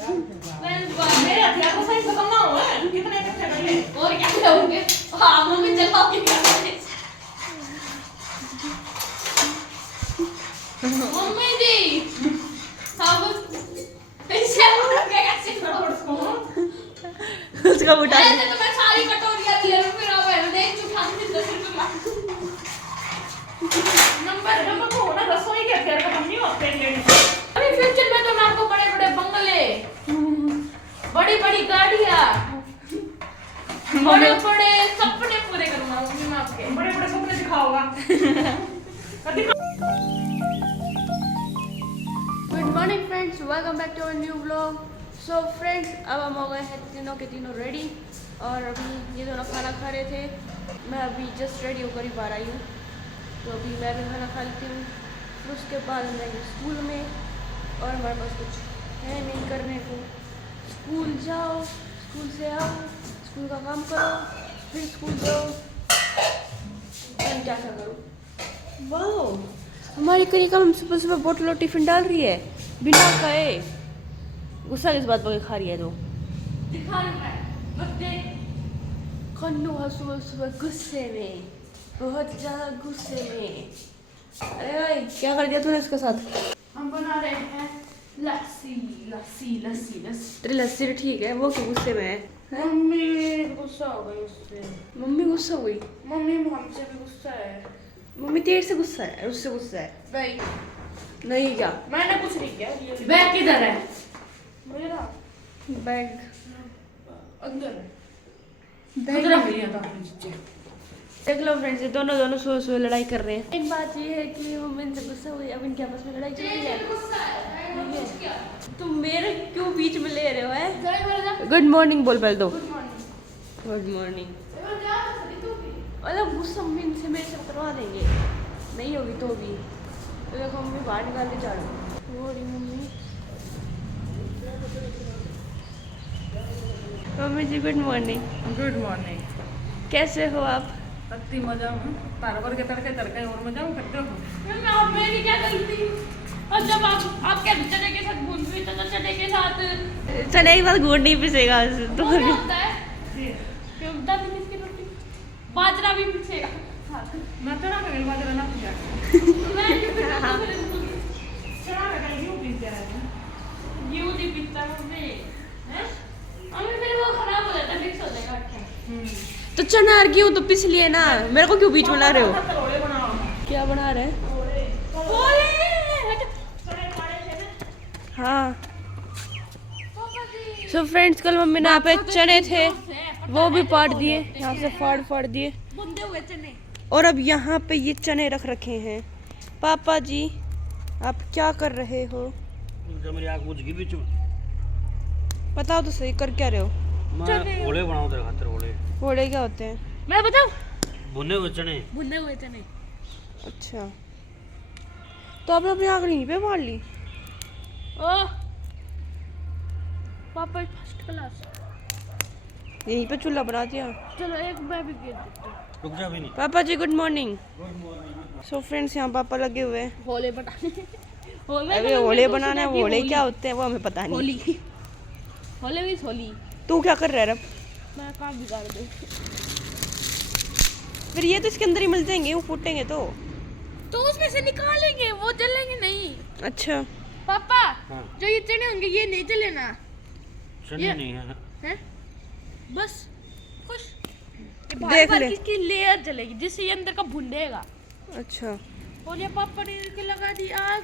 मेरे हथियार को सही से कम ना हो कितने इकट्ठे कर ले और क्या करोगे? हाँ मम्मी चलाओ क्या करोगे? मम्मी जी अब पैसे क्या कैसे करो उसका उठा ऐसे तो मैं सारी कटोरियां ले लूं फिर अब है देख चुका के 10 रुपए मार नंबर को ना रसोई के हथियार खत्म नहीं होते लेने अरे फ्यूचर में तो मैं आपको बड़े बड़े बंगले बड़ी बड़ी गाड़ियां बड़े बड़े सपने पूरे करूंगा मम्मी मैं आपके बड़े बड़े सपने दिखाओगा good morning friends, welcome back to our new vlog. So friends, अब हम हो गए हैं तीनों के तीनों रेडी और अभी ये दोनों खाना खा रहे थे। मैं अभी जस्ट रेडी होकर ही बाहर आई हूँ, तो अभी मैं भी खाना खा लेती हूँ। फिर उसके बाद हम जाएंगे स्कूल में और हमारे पास कुछ है नहीं करने को। स्कूल जाओ, स्कूल से आओ, स्कूल का काम करो, फिर स्कूल जाओ। क्या क्या करूँ? वाह, हमारी कनिका हम सुबह सुबह बोतल और टिफिन डाल रही है बिना खाए। गुस्सा किस बात पर खा रही है? तो दिखा रहा है बच्चे कन्नू है सुबह सुबह गुस्से में, बहुत ज़्यादा गुस्से में। अरे भाई, क्या कर दिया तूने इसके साथ? हम बना रहे हैं लस्सी लस्सी लस्सी लस्सी। तेरी लस्सी तो ठीक है, वो क्यों गुस्से में है? मम्मी गुस्सा हो गई उससे। मम्मी गुस्सा हो गई? मम्मी हमसे भी गुस्सा है। मम्मी तेरे से गुस्सा है, उससे गुस्सा है? नहीं नहीं क्या? मैंने कुछ नहीं किया। बैग किधर है मेरा? बैग अंदर है। बैग रख लिया था अपनी चीजें। देख लो फ्रेंड्स, ये दोनों सुबह सुबह लड़ाई कर रहे हैं। एक बात ये है कि मम्मी इनसे गुस्सा हुई, अब इनके आपस में लड़ाई चल रही है। तुम मेरे क्यों बीच में ले रहे हो? है गुड मॉर्निंग बोल पहले तो। Good morning. मतलब गुस्सा मम्मी इनसे मेरे से करवा देंगे, नहीं होगी तो भी। तो देखो मम्मी बाहर निकाल के झाड़ू। वो रही मम्मी। मम्मी जी गुड मॉर्निंग। Good morning. कैसे हो आप? अति मजा में तारवर के तड़के तड़के और मजा में करते हो। आप मेरी क्या गलती? और जब आप क्या चने के साथ भून हुई तो चने के साथ चने के साथ गुड़ नहीं पिसेगा तो। वो क्या होता है? क्यों दादी किसकी रोटी? बाजरा भी पीछेगा। मैं तो ना कल बाजरा ना पिया मैं क्यों पीता हूँ? चला कल यूं पी जाए यूं नहीं पीता हूँ मैं। हैं? अम्मी फिर वो खराब हो जाता है, मिक्स हो जाएगा। अच्छा तो चना और गेहूं तो पिस लिए ना, मेरे को क्यों बीच में ला रहे हो? तरोड़े बनाओ। क्या बना रहे हैं? ओए हाँ। सो फ्रेंड्स, कल मम्मी ने यहाँ पे चने थे, वो भी फाड़ दिए, यहाँ से फाड़ दिए। बुंदे हुए चने। और अब यहाँ पे ये चने रख रखे हैं। पापा जी, आप क्या कर रहे हो? मेरी आँख बुझ गई बीच में। बताओ तो सही, कर क्या रहे हो? मैं ओले बनाऊं तेरे खातिर। ओले घोड़े क्या होते हैं? मैं बताऊं? भुने हुए चने। बुंदे हुए चने। अच्छा, तो आपने अपनी आँख नहीं पे मार ली? ओह पापा फर्स्ट क्लास। यहीं पे चूल्हा बना दिया। चलो एक मैं भी गिर देता हूँ। रुक जा भी नहीं। पापा जी गुड मॉर्निंग। सो फ्रेंड्स, यहाँ पापा लगे हुए हैं। होले बनाने। अबे होले बनाना है, होले क्या होते हैं वो हमें पता नहीं। होली। होले मींस होली। तू क्या कर रहा है रब? मैं काम बिगाड़ दूँ। फिर ये तो इसके अंदर ही मिल जाएंगे, वो फूटेंगे तो उसमें से निकालेंगे, वो जलेंगे नहीं। अच्छा पापा हाँ। जो ये चने होंगे ये नहीं जलेना चने ये- नहीं है। है बस खुश। देख ले। इसकी लेयर जलेगी जिससे ये अंदर का भुनेगा। अच्छा, और ये पापा ने इनके लगा दी आग,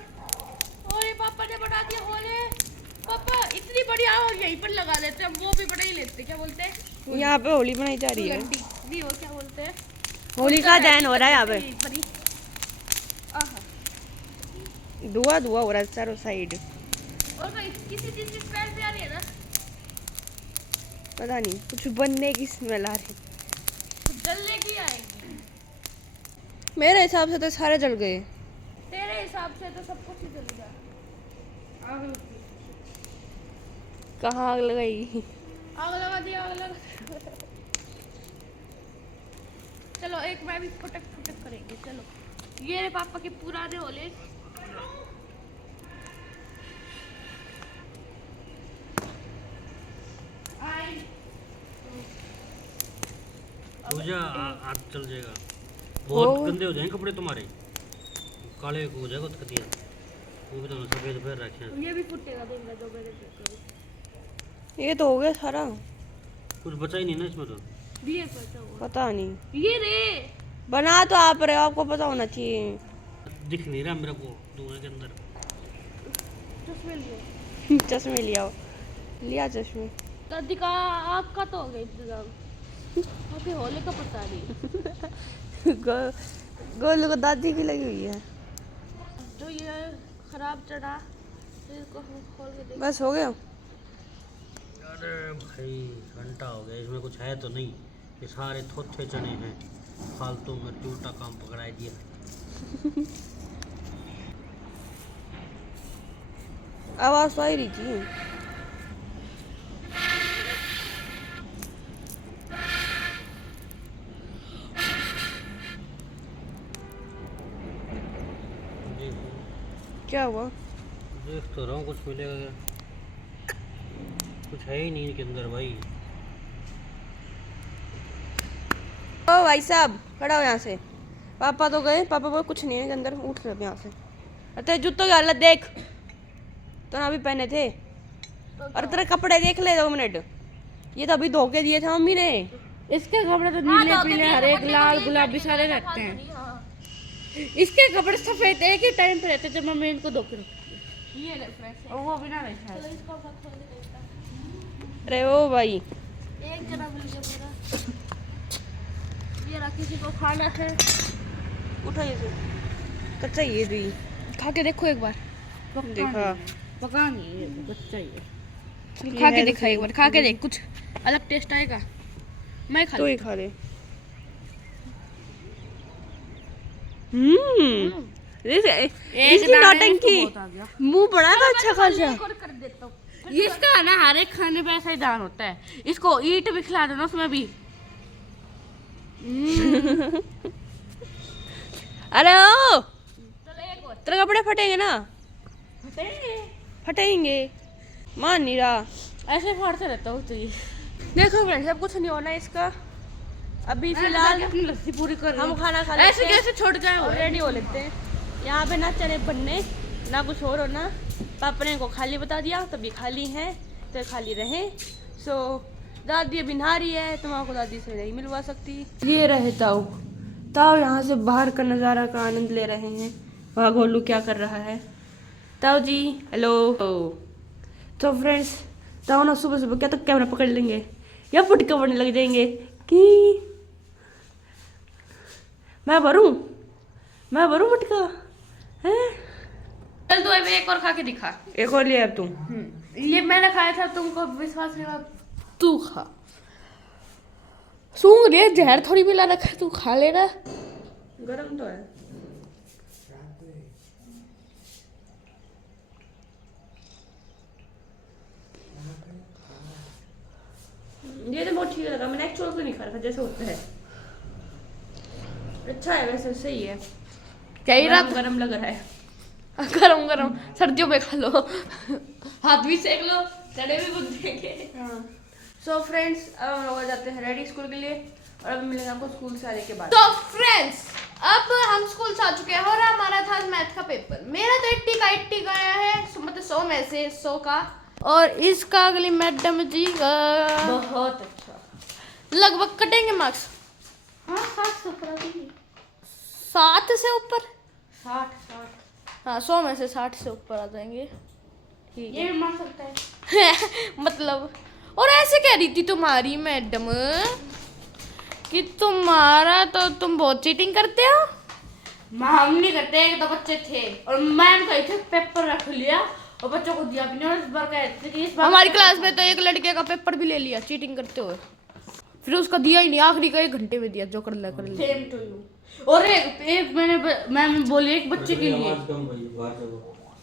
और ये पापा ने बना दिया होले। पापा इतनी बड़ी आग यहीं पर लगा देते हैं, वो भी बना ही लेते हैं। क्या बोलते हैं? यहाँ पे होली बनाई जा रही है। होली नहीं, वो क्या बोलते हैं? होली का दहन हो रहा है यहाँ पे। फरी। आहा। धुआं धुआं हो रहा है चारों साइड। और भाई किसी चीज की स्मेल भी आ रही है ना? पता नहीं, कुछ बनने की स्मेल आ रही। कुछ जलने की आएगी। मेरे हिसाब से तो सारे जल गए। तेरे हिसाब से तो सब कुछ ही जलेगा। आग लग गई। कहाँ आग लगाई? आग लगा दिया, आग लगा। चलो एक मैं भी फुटक फुटक करेंगे। चलो ये रे पापा के पुराने होले। रुक जा, हाथ चल जाएगा। बहुत गंदे हो जाएंगे कपड़े तुम्हारे, काले हो जाएगा तो कतिया। वो भी तो सफेद पैर रखे हैं। ये भी फुटेगा, देख मैं दो मेरे चेक करूं। ये तो हो गया सारा, कुछ बचा ही नहीं ना इसमें तो। ये पता हुआ पता नहीं। ये रे बना तो आप रहे हो, आपको पता होना चाहिए। दिख नहीं रहा मेरे को धुएं के अंदर। चश्मे लिए चश्मे लिया चश्मे। दादी का आपका तो हो गया इंतजाम, अभी होली का पता नहीं। गोलू को दादी की लगी हुई है। जो ये खराब चढ़ा इसको हम खोल के देख। बस हो गया। अरे भाई घंटा हो गया, इसमें कुछ है तो नहीं। ये सारे थोथे चने हैं, फालतू में उल्टा काम पकड़ा दिया। आवाज तो आ ही रही थी। क्या हुआ? देख तो रहा हूँ कुछ मिलेगा क्या। कुछ है ही नहीं इनके अंदर भाई। ओ भाई साहब खड़ा हो यहाँ से। पापा तो गए, पापा को कुछ नहीं है इनके अंदर। उठ रहे यहाँ से। अरे जूतों की हालत देख, तो ना अभी पहने थे। और तेरे कपड़े देख ले 2 मिनट। ये तो अभी धो के दिए थे मम्मी ने। इसके कपड़े तो नीले पीले हरे लाल गुलाबी सारे रहते हैं। इसके कपड़े सफेद एक ही टाइम पे रहते जब मम्मी इनको धो के रखती है। ये ले फ्रेश है। और वो भी ना रहता है। चलो इसको मैं खोल के देखता हूं। अरे ओ भाई, एक जना मिल गया मेरा। ये रहा, किसी को खाना है उठो ये से। कच्चा ये भी खा के देखो एक बार। देखा। पका नहीं है, बच्चा ही है। चल खा के दिखा एक बार, खा के देख, कुछ अलग टेस्ट आएगा। मैं खा तो ही लेती खा ले। इसकी नौटंकी। मुंह बड़ा था अच्छा खासा। हूं। कर देता हूं। इसका ना हर एक खाने पे ऐसा ही दान होता है। इसको ईट भी खिला देना उसमें भी। अरे ओ, चलो एक और। तेरे कपड़े फटेंगे ना? फटेंगे, मान नहीं रहा। ऐसे फाड़ते रहता हूँ तुझे। देखो फ्रेंड्स, अब कुछ नहीं होना इसका। अभी फिलहाल अपनी लस्सी पूरी कर हम खाना खा ऐसे लेते हैं कैसे छोड़ जाए और रेडी हो लेते हैं। यहाँ पे ना चने बनने ना कुछ और होना। पापा ने इनको खाली बता दिया, तभी खाली हैं तो खाली रहें। सो दादी अभी नहा रही है, तुम आपको दादी से नहीं मिलवा सकती। ये रहे ताऊ। ताऊ यहाँ से बाहर का नज़ारा का आनंद ले रहे हैं। वहाँ गोलू क्या कर रहा है। ताऊ जी हेलो। तो फ्रेंड्स, ताऊ ना सुबह सुबह क्या तक कैमरा पकड़ लेंगे या फुटका पड़ने लग जाएंगे कि मैं भरूं फुटका है। चल तू अभी एक और खा के दिखा। एक और लिया अब तुम। ये मैंने खाया था, तुमको विश्वास नहीं हुआ। तू खा। सूंघ रही है, जहर थोड़ी मिला रखा है, तू खा लेना। गरम तो है। ये तो बहुत ठीक लगा। मैंने एक्चुअल तो नहीं खा रखा जैसे होता है। अच्छा है वैसे, सही है। क्या ही रात गरम लग रहा है। गरम गरम सर्दियों में खा लो, हाथ भी सेक लो, चने भी बुन देंगे। सो फ्रेंड्स, अब हम लोग जाते हैं रेडी स्कूल के लिए और अब मिलेंगे आपको स्कूल से आने के बाद। तो फ्रेंड्स, अब हम स्कूल से आ चुके हैं और हमारा था मैथ का पेपर। मेरा तो 80 गया है, मतलब 100 में से 100 का। और इसका अगली मैडम जी का बहुत अच्छा। लगभग कटेंगे मार्क्स। हाँ 7 से ऊपर आती है। 7 से ऊपर, 60 हाँ 100 में से 60 से ऊपर आ जाएंगे। ठीक ये है। भी मान सकता है। मतलब, और ऐसे कह रही थी तुम्हारी मैडम कि तुम्हारा तो तुम बहुत चीटिंग करते हो। हम नहीं करते, एक दो बच्चे थे और मैम कही थे पेपर रख लिया और बच्चों को दिया भी नहीं। और इस बार कहते कि इस बार हमारी क्लास में तो एक लड़के का पेपर भी ले लिया चीटिंग करते हुए, फिर उसका दिया ही नहीं, आखिरी का 1 घंटे में दिया, जो कर ले कर ले। Same to you. और एक मैम बोली एक बच्चे के लिए।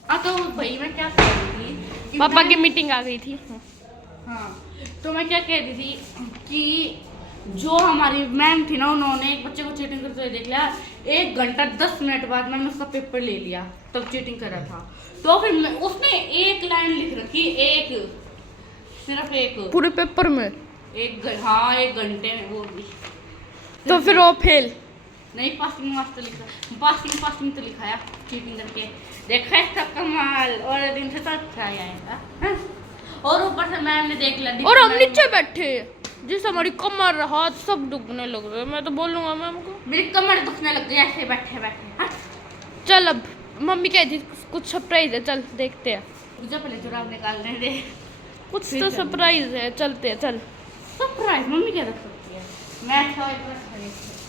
हाँ तो भाई मैं क्या कह रही थी, पापा की मीटिंग आ गई थी। हाँ तो मैं क्या कह रही थी कि जो हमारी मैम थी ना, उन्होंने एक बच्चे को चीटिंग करते हुए देख लिया। 1 घंटा 10 मिनट बाद मैंने उसका पेपर ले लिया, तब चीटिंग कर रहा था। तो फिर उसने एक लाइन लिख रखी, सिर्फ एक पूरे पेपर में। हाँ 1 घंटे में, वो भी तो फिर वो फेल। नहीं, पासिंग मार्क्स तो लिखा, पासिंग तो लिखाया चीटिंग करके। देखा इसका कमाल, और दिन से तो अच्छा ही आएगा। हाँ? और ऊपर से मैम ने देख लिया, और हम नीचे बैठे जिस हमारी कमर हाथ सब दुखने लग रहे। मैं तो बोलूंगा मैम को, मेरी कमर दुखने लग गई ऐसे बैठे बैठे। चल अब मम्मी कहती कुछ सरप्राइज है, चल देखते हैं। मुझे पहले जुराब निकालने दे। कुछ तो सरप्राइज है, चलते हैं चल। सरप्राइज मम्मी क्या रख सकती है? मैं अच्छा एक बार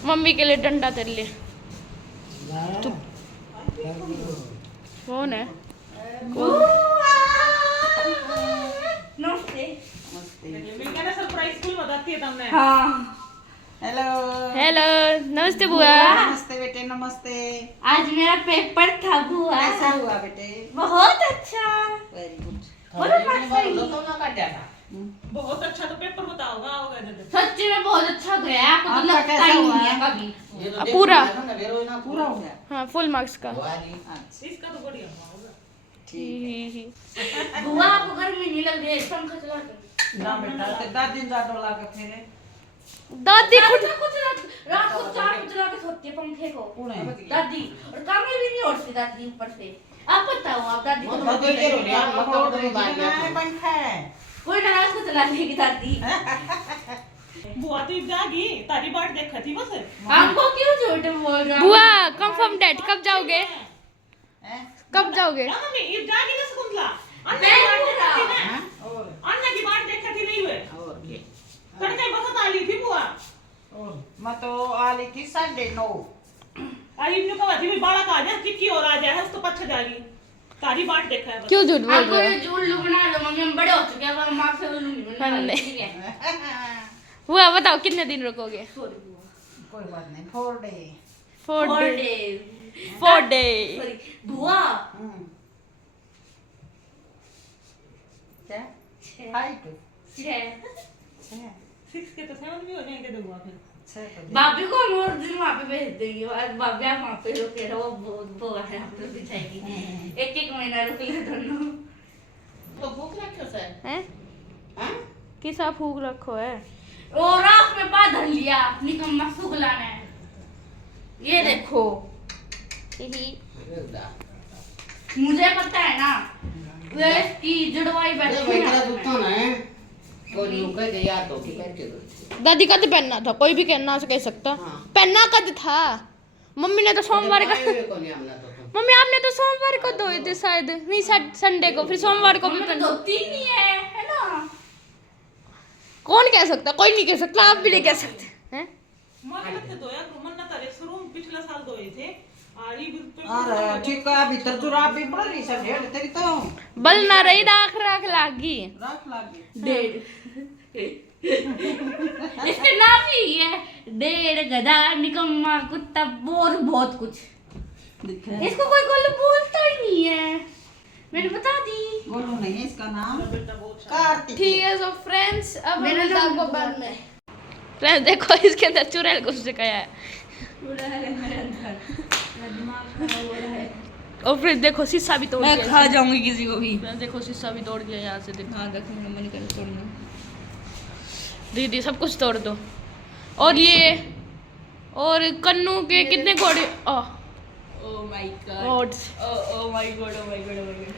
मम्मी के लिए डंडा तेरे लिए। तू कौन है? नमस्ते। सरप्राइज फुल बताती है तुमने। हाँ, हेलो हेलो, नमस्ते बुआ। नमस्ते बेटे, नमस्ते। आज मेरा पेपर था बुआ। कैसा हुआ बेटे? बहुत अच्छा। Very good. बहुत अच्छा, तो पेपर बताओगा होगा जब। सच्ची में बहुत अच्छा गया। आपको तो आपका लगता कैसा ही हुआ? नहीं है कभी। पूरा पूरा हो गया? हाँ, फुल मार्क्स का। अच्छा, इसका तो बढ़िया होगा। ठीक। बुआ आपको गर्मी नहीं लग रही है? पंखा चला के। ना बेटा, ते 10 दिन ज्यादा लगा फिर दादी खुद कुछ रात को 4 बजे चला के सोती है पंखे को पुणे दादी, और कमरे भी नहीं उठती दादी ऊपर से। आप बताओ, आप दादी को पंखा है। कोई ना रात को चला लेगी दादी। बुआ तो जागी, तारी बाट देखा थी बस। हमको क्यों झूठ बोल रहा? बुआ कंफर्म डेट कब जाओगे? हैं? कब जाओगे? ना मम्मी ये जागी ना शकुंतला। अन्ना मैं की बाट बोल रहा देखा थी हाँ? ना। और अन्ना की बाट देखा थी नहीं हुए। और के तड़के बखत आली थी बुआ। और मैं तो आली थी 9:30। आई इन्हों कहा थी बाड़ा का आ जा, किक्की और आ जाए, उस तो पछ जागी। तारी बाट देखा है बस। क्यों झूठ बोल हमको रहे ये हो? उल्लू बना लो मम्मी, हम बड़े हो चुके हैं, अब हम आपसे उल्लू नहीं बनने वाले, नहीं। ठीक है? बुआ बताओ कितने दिन रुकोगे? सॉरी बुआ। कोई बात नहीं, 4 day. 4 4 day. days। 4 day. Sorry बुआ। क्या? 6 5 6 6 के तो 7 भी हो जाएंगे तो बुआ फिर। भाभी को हम और दिन वहाँ पे भेज देंगे। और भाभी आप वहाँ पे रुके रहो, वो है आप तो बिछाएगी। एक महीना रुक ले दोनों। तो भूख रखो सर। हैं? हाँ? किसा फूक रखो है? और रात में बांध लिया निकम्मा सुगला ने। ये देखो, मुझे पता है ना, ये इसकी जुड़वाई बैठी है। दादी कद पहनना था? कोई भी कहना से कह सकता। पहनना कद था? मम्मी ने तो सोमवार का मम्मी आपने तो सोमवार को धोए थे शायद, नहीं संडे को, फिर सोमवार को भी मम्मी तो पहन। धोती नहीं है ना? कौन कह सकता? कोई नहीं कह सकता, आप भी नहीं कह सकते हैं? मारे लगते दो यार, मन ना तारे शुरू में पिछला साल धोए थे। आई भी अरे ठीक है, भीतर जुराब भी पड़ रही सब ढेर तेरी तो बल ना रही राख राख लागी। राख लागी। डेढ़ इसके नाम ही है, डेढ़, गधा, निकम्मा, कुत्ता, बोर, बहुत कुछ। इसको कोई गोलू बोलता ही नहीं है, मैंने बता दी। गोलू नहीं है इसका नाम, बेटा बहुत कार्तिक। ठीक है सो फ्रेंड्स, अब मेरा मिलते नाम हैं आपको बुआ बाद में। फ्रेंड्स देखो इसके अंदर चुड़ैल घुस गया है। और फिर देखो शीशा भी तोड़ मैं दिया। खा जाऊंगी किसी को भी। फ्रेंड्स देखो शीशा भी तोड़ दिया यहाँ से, देखो। हाँ देखो, मन करे तोड़ना। दीदी सब कुछ तोड़ दो। और ये और कन्नू के कितने घोड़े? Oh my God, God oh my God, oh my God, oh my God.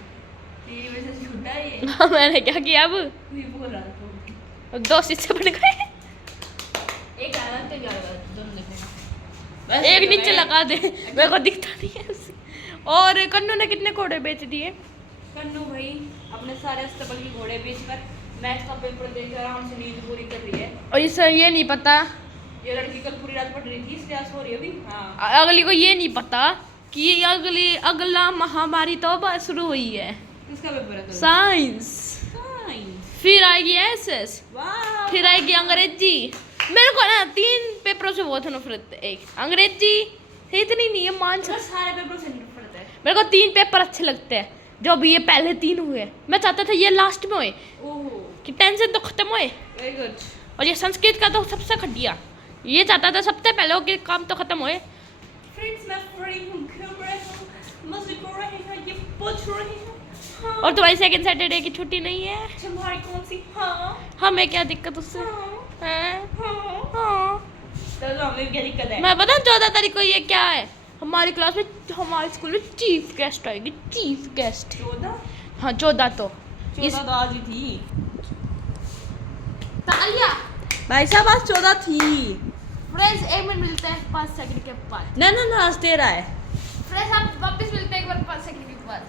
ये वैसे झूठा है ये? मैंने क्या किया? अब नहीं बोल रहा था। 2 शीशे बन गए। एक आधा तो जाएगा, दोनों देखो। एक नीचे लगा दे, मेरे को दिखता नहीं है उससे। और कन्नू ने कितने घोड़े बेच दिए? कन्नू भाई अपने सारे अस्तबल के घोड़े बेचकर मैथ का पेपर देकर आराम से नींद पूरी कर रही है। और इसे ये नहीं पता, ये लड़की कल पूरी रात पढ़ रही थी, इसलिए आज सो रही है अभी। हाँ, अगली को ये नहीं पता कि अगला महामारी तो अब शुरू हुई है। किसका पेपर है कल? Science, science. फिर आएगी एसएस, वाह, फिर आएगी अंग्रेजी। मेरे को ना 3 पेपरों से बहुत नफरत है। एक अंग्रेजी है, इतनी नहीं है मान सकते। सारे पेपरों से नफरत है। मेरे को 3 पेपर अच्छे लगते हैं, जो अभी ये पहले 3 हुए। मैं चाहता था ये लास्ट में हुए ओह, कि टेंशन तो खत्म हुए। Very good. और ये संस्कृत का तो सबसे घटिया, ये चाहता था सबसे पहले हो कि काम तो खत्म हुए। फ्रेंड्स मैं फ्री हूँ, घूम रही हूँ, मस्ती कर रही हूँ, ये पूछ रही हूँ। हाँ, और तुम्हारी सेकंड सैटरडे की छुट्टी नहीं है? तुम्हारी कौन सी? हाँ, हमें क्या दिक्कत उससे? हाँ, हैं? हाँ। हाँ। तो हमें क्या दिक्कत है? मैं बता 14 तारीख को ये क्या है, हमारी क्लास में, हमारे स्कूल में चीफ गेस्ट आएगी, चीफ गेस्ट। 14? हाँ 14 तो 14 तो आज ही थी तालिया। भाई साहब, आज 14 थी। फ्रेंड्स एक मिनट मिलते हैं 5 सेकंड के बाद। ना ना ना, आज 13 है। फ्रेंड्स आप वापस मिलते हैं एक बार 5 सेकंड के बाद।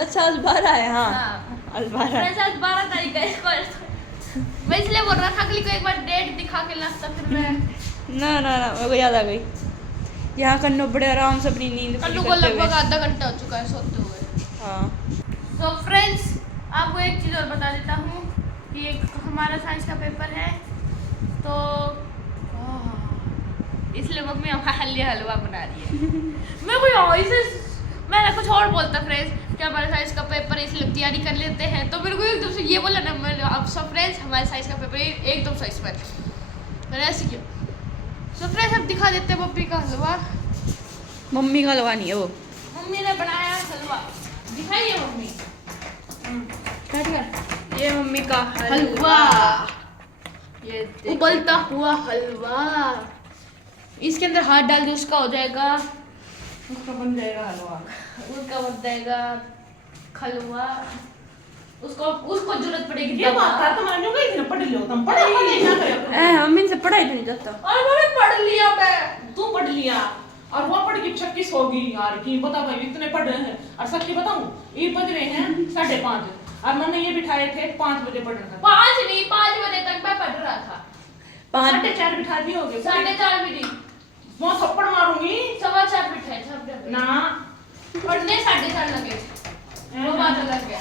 अच्छा आज 12 है। हाँ हाँ। आज 12 है। फ्रेंड्स आज 12 तारीख है, इसको मैं इसलिए बोल रहा था अगली को एक बार डेट दिखा के लाता, फिर मैं ना ना ना, मेरे को याद आ गई। यहाँ कन्नो बड़े आराम से अपनी नींद पूरी कल्लू को करते हुए। लगभग आधा घंटा हो चुका है सोते हुए। हाँ तो फ्रेंड्स आपको एक चीज़ और बता देता हूँ कि एक हमारा साइंस का पेपर है, तो इसलिए मम्मी हमारे हलवा बना रही है। मैं कोई ऐसे मैं कुछ और बोलता फ्रेंड्स कि हमारे साइंस का पेपर है इसलिए तैयारी कर लेते हैं, तो मेरे को एकदम से ये बोला ना, मैंने अब सब फ्रेंड्स हमारे साइंस का पेपर एकदम साइंस पर मैंने ऐसे किया। सो फ्रेंड्स अब दिखा देते हैं मम्मी का हलवा। मम्मी का हलवा नहीं है वो। मम्मी ने बनाया हलवा, दिखाइए मम्मी। ये मम्मी का हलवा, ये उबलता हुआ हलवा, इसके अंदर हाथ डाल दे उसका हो जाएगा, उसका बन जाएगा हलवा। उसका बन जाएगा हलवा। उसको जरूरत पड़ेगी ये बात था तो मानो गई थी, पढ़ लियो तुम, पढ़े ना करे। मम्मी से पढ़ाई तो नहीं जाता। और मैंने पढ़ लिया, मैं तू पढ़ लिया और वो पढ़ के 26 होगी यार की बता भाई, इतने पढ़ रहे हैं। और सच्ची बताऊं, ये बज रहे हैं 5:30 और मैंने ये बिठाए थे 5 बजे पढ़ने का। 5 नहीं 5 बजे तक मैं पढ़ रहा था। 4:30 बिठा दिए होगे। 4:30 बजे मैं थप्पड़ मारूंगी 4:15 बिठाए ना। पढ़ने 4:30 लगे, वो बात अलग है।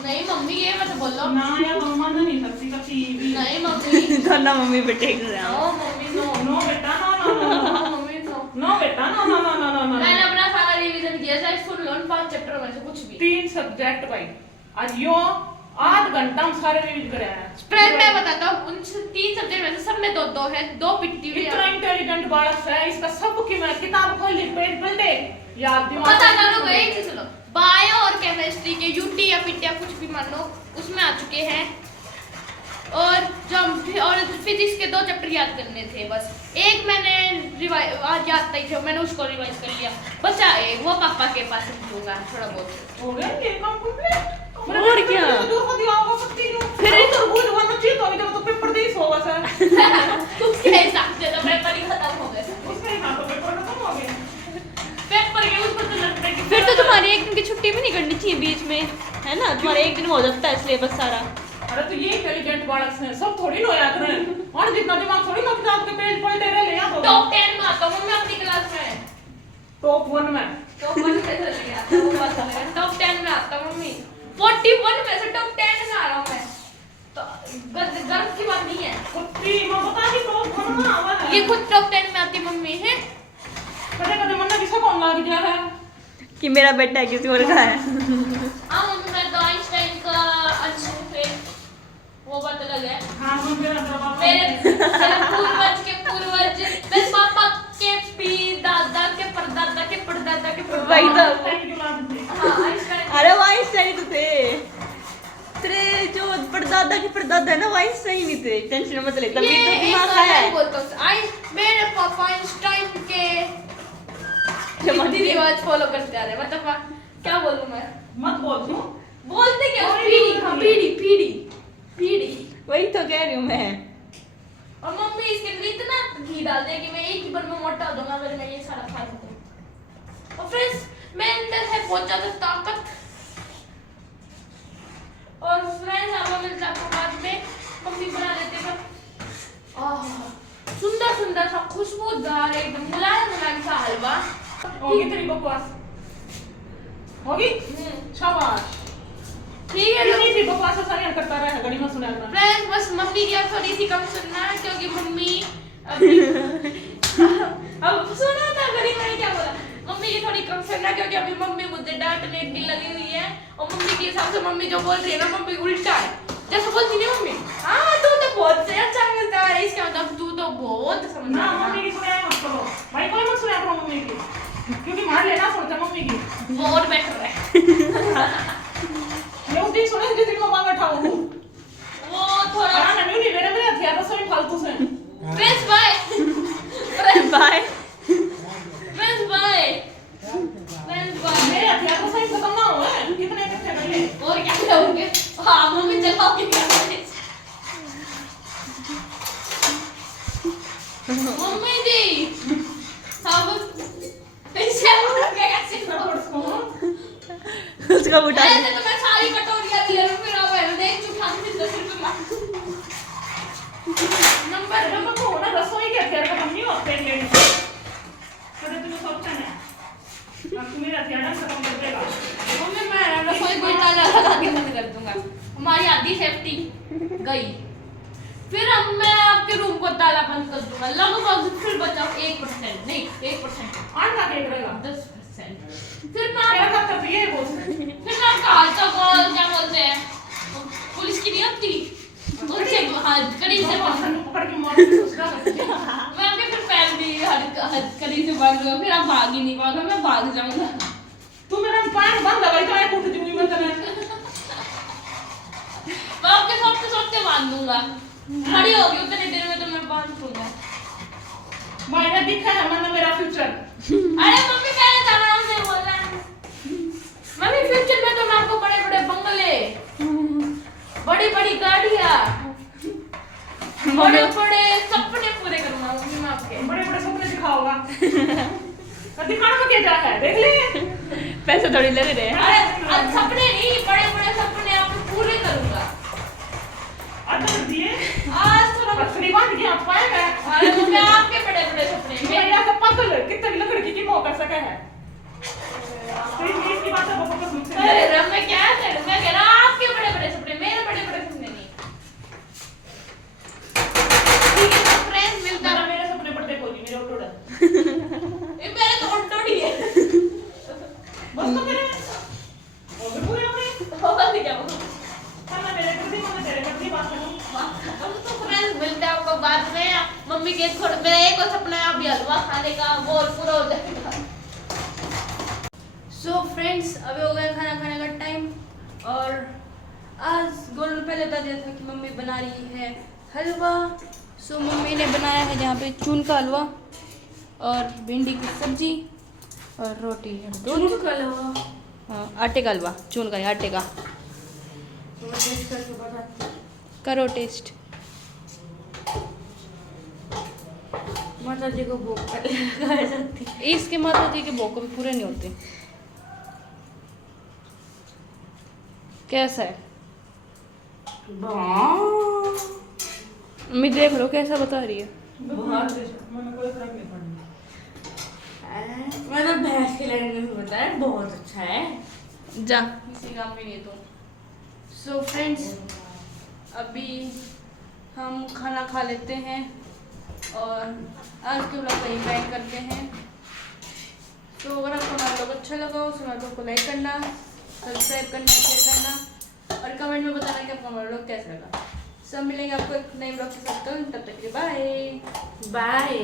नहीं मम्मी ये मत बोलो ना यार, मम्मा नहीं सकती कभी भी। नहीं मम्मी दोनों मम्मी बेटे एक साथ। नो मम्मी नो नो बेटा no no no mummy no. No बेटा no no no no no no. मैंने अपना सारा रिवीजन किया था, फुल लोन 5 चैप्टर में से कुछ भी। 3 सब्जेक्ट भाई, आज यो 8 घंटा हम सारे रिवीज करे हैं। फ्रेंड मैं बताता हूँ, उन 3 सब्जेक्ट में से सब में 2-2 है, 2 पिट्टी हुई इतना है। इंटेलिजेंट बालक है, इसका सब की मैं किताब खोल ली, पेज पलटे याद दिमाग। बताता हूँ एक चीज सुनो, बायो और केमिस्ट्री के यूटी या पिट्टिया कुछ भी मान लो उसमें आ चुके हैं, और फिजिक्स के 2 चैप्टर याद करने थे बस। एक मैंने आज याद नहीं थे, मैंने उसको रिवाइज कर लिया। बचा एक वो पापा के पास दूंगा थोड़ा बहुत। हो गया ये काम कंप्लीट। और क्या? फिर ही तो भूल वरना चीत होगी जब तो पेपर देस होगा सर। उसके हिसाब से तो पेपर ही खत्म हो गए। उसके हिसाब से पेपर खत्म हो गए। पेपर के ऊपर तो लगता है कि फिर तो तुम्हारी एक दिन की छुट्टी भी नहीं करनी चाहिए बीच में, है ना? तुम्हारा एक दिन में हो जाता है सिलेबस सारा। अरे तो ये इंटेलिजेंट बालक हैं, सब थोड़ी नो याद रहे और जितना दिमाग थोड़ी नो किताब के पेज पलटे रहे याद होगा। टॉप 10 में आता हूँ मैं अपनी क्लास में, टॉप 1 में। टॉप 1 में से लिया वो बात अलग है। टॉप 10 में आता हूँ मम्मी, 41 में से टॉप 10 में आ रहा हूँ मैं, तो गर्व की बात नहीं है। कुत्ती मैं बता दी टॉप 1 में आवा है। ये खुद टॉप 10 में आती मम्मी है। कदे मन में किसा कौन लग गया है कि मेरा बेटा किसी और का है। हाँ मम्मी मैं तो आइंस्टाइन का अंशु थे, वो बात अलग है। हां हम मेरा जवाब मेरे पूर्वज के पूर्वज, मेरे पापा के भी दादा के परदादा के परदादा के परदादा। वही तो। हाँ आइंस्टाइन। अरे वो आइंस्टाइन तो थे। तेरे जो परदादा के परदादा है ना, वो आइंस्टाइन ही थे। टेंशन मत ले, तभी तो दिमाग है। बोलता हूँ मेरे पापा आइंस्टाइन के रीति रिवाज फॉलो करते आ रहे हैं। मतलब क्या बोलूं मैं, मत बोल तू। बोलते क्या, पीढ़ी हाँ पीढ़ी पीढ़ी पीढ़ी। वही तो कह रही हूँ मैं। और मम्मी इसके अंदर इतना घी डाल दे कि मैं एक ही बार में मोटा हो जाऊंगा अगर मैं ये सारा खा लूं। और फ्रेंड्स मेरे अंदर है बहुत ज्यादा ताकत। और फ्रेंड्स अब मिलते हैं आपको बाद में, मम्मी बना लेते हैं सुंदर सुंदर सा खुशबूदार एकदम मुलायम मुलायम सा हलवा। होगी तेरी बकवास होगी। शाबाश। ठीक है इतनी सी बकवास सारी करता रहा घड़ी में सुना करना। फ्रेंड्स बस मम्मी की अब थोड़ी सी कम सुनना, क्योंकि मम्मी अभी अब सुना था घड़ी में क्या बोला, मम्मी की थोड़ी कम सुनना क्योंकि अभी मम्मी मुझे डांटने की लगी हुई है। और मम्मी के हिसाब से मम्मी जो बोल रही है ना, मम्मी उल्टा है। जैसे बोलती नहीं मम्मी, हाँ तू तो बहुत से अच्छा समझदार है, इसका मतलब तू तो बहुत ना समझदार मम्मी है। की सुनाया मत करो भाई, कोई मत सुनाया करो मम्मी की, क्योंकि मार लेना सुनता मम्मी की। वो और बेटर है। ये उस दिन सुने जिस दिन मैं मांगा था वो वो थोड़ा नहीं मेरे हथियार तो सभी फालतू से। Friends bye. मम्मी जी अब इसे कैसे उसका उठा ऐसे तो मैं सारी कटोरियां ले लूं फिर अब है देख चुका के 10 रुपए मार नंबर को ना रसोई के हथियार खत्म नहीं होते हैं तो तुम्हें सोचना है अब तुम्हें हथियार खत्म कर देगा मम्मी मैं रसोई कोई ताला लगा के बंद कर दूंगा हमारी आधी सेफ्टी गई फिर अब मैं आपके रूम को ताला बंद कर दूंगा लगभग फिर बचाओ 1% नहीं 1% 8 लाख एक रहेगा 10% फिर मैं क्या करता तो ये बोल फिर मैं कहा तो क्या बोलते हैं पुलिस की नहीं होती उनसे कड़ी से पकड़ के मार दूसरा मैं भी फिर पैर भी कड़ी से बांध दूंगा फिर आप भाग ही नहीं पाओगे मैं भाग जाऊंगा तू मेरा पैर बंद लगाई तो मैं उठ जाऊंगी मैं तने मैं आपके सोते बांध दूंगा खड़ी होगी उतनी देर में तो मैं बांध दूंगा मैंने दिखा है मैंने मेरा फ्यूचर अरे मम्मी पहले ताला से बोलना मम्मी फ्यूचर में तो मैं आपको बड़े बड़े बंगले बड़ी बड़ी गाड़ियां बड़े बड़े सपने पूरे करूंगा मम्मी मैं आपके बड़े बड़े सपने दिखाओगा तो दिखाना में क्या जाता है देख ले पैसे थोड़ी ले रहे हैं अरे अब सपने नहीं बड़े बड़े सपने आपके पूरे करूंगा अदर दिए आज थोड़ा पत्नी बांध के आप पाएगा अरे मम्मी आपके बड़े बड़े सपने मैं यहाँ से पकड़ कितने भी लकड़ी की मौका सके है तो इसकी बात है पापा को सुनते अरे रब मैं क्या करूं मैं कह रहा आपके बड़े बड़े सपने मेरे बड़े बड़े सपने नहीं ठीक है तो फ्रेंड्स मिलता हैं मेरे सपने पर देखो जी मेरे उठोड़ा ये मेरे तो उल्टोड़ी है बस तो मेरे और पूरे अपने होगा नहीं क्या खाना मेरे कर दी मैं तेरे कर दी बात करूं हम तो फ्रेंड्स मिलते हैं आपको बाद में मम्मी के थोड़ा मेरा एक और सपना है अभी हलवा खाने का वो पूरा हो जाएगा सो फ्रेंड्स अभी हो गया खाना खाने का टाइम और आज गोल ने पहले बता दिया था कि मम्मी बना रही है हलवा। सो मम्मी ने बनाया है जहाँ पे चून का हलवा और भिंडी की सब्जी और रोटी है चून का हलवा हाँ आटे का हलवा चून का नहीं आटे का। तो मैं टेस्ट करके बताती हूँ। करो टेस्ट। माता जी को भोग लगाई जाती है। इसके माता जी के भोग कभी पूरे नहीं होते। कैसा है मम्मी देख लो कैसा बता रही है। बहुत मैंने कोई फर्क नहीं पड़ना मैंने भैंस के लैंग्वेज में बताया बहुत अच्छा है। जा किसी काम में नहीं तो। सो फ्रेंड्स अभी हम खाना खा लेते हैं और आज के ब्लॉग का इवेंट करते हैं। तो अगर आपको हमारा ब्लॉग अच्छा लगा हो तो हमारे ब्लॉग को लाइक करना, सब्सक्राइब करना, शेयर करना और कमेंट में बताना कि आपको हमारा ब्लॉग कैसा लगा। सब मिलेंगे आपको एक नए ब्लॉग के साथ। तब तक के लिए बाय बाय।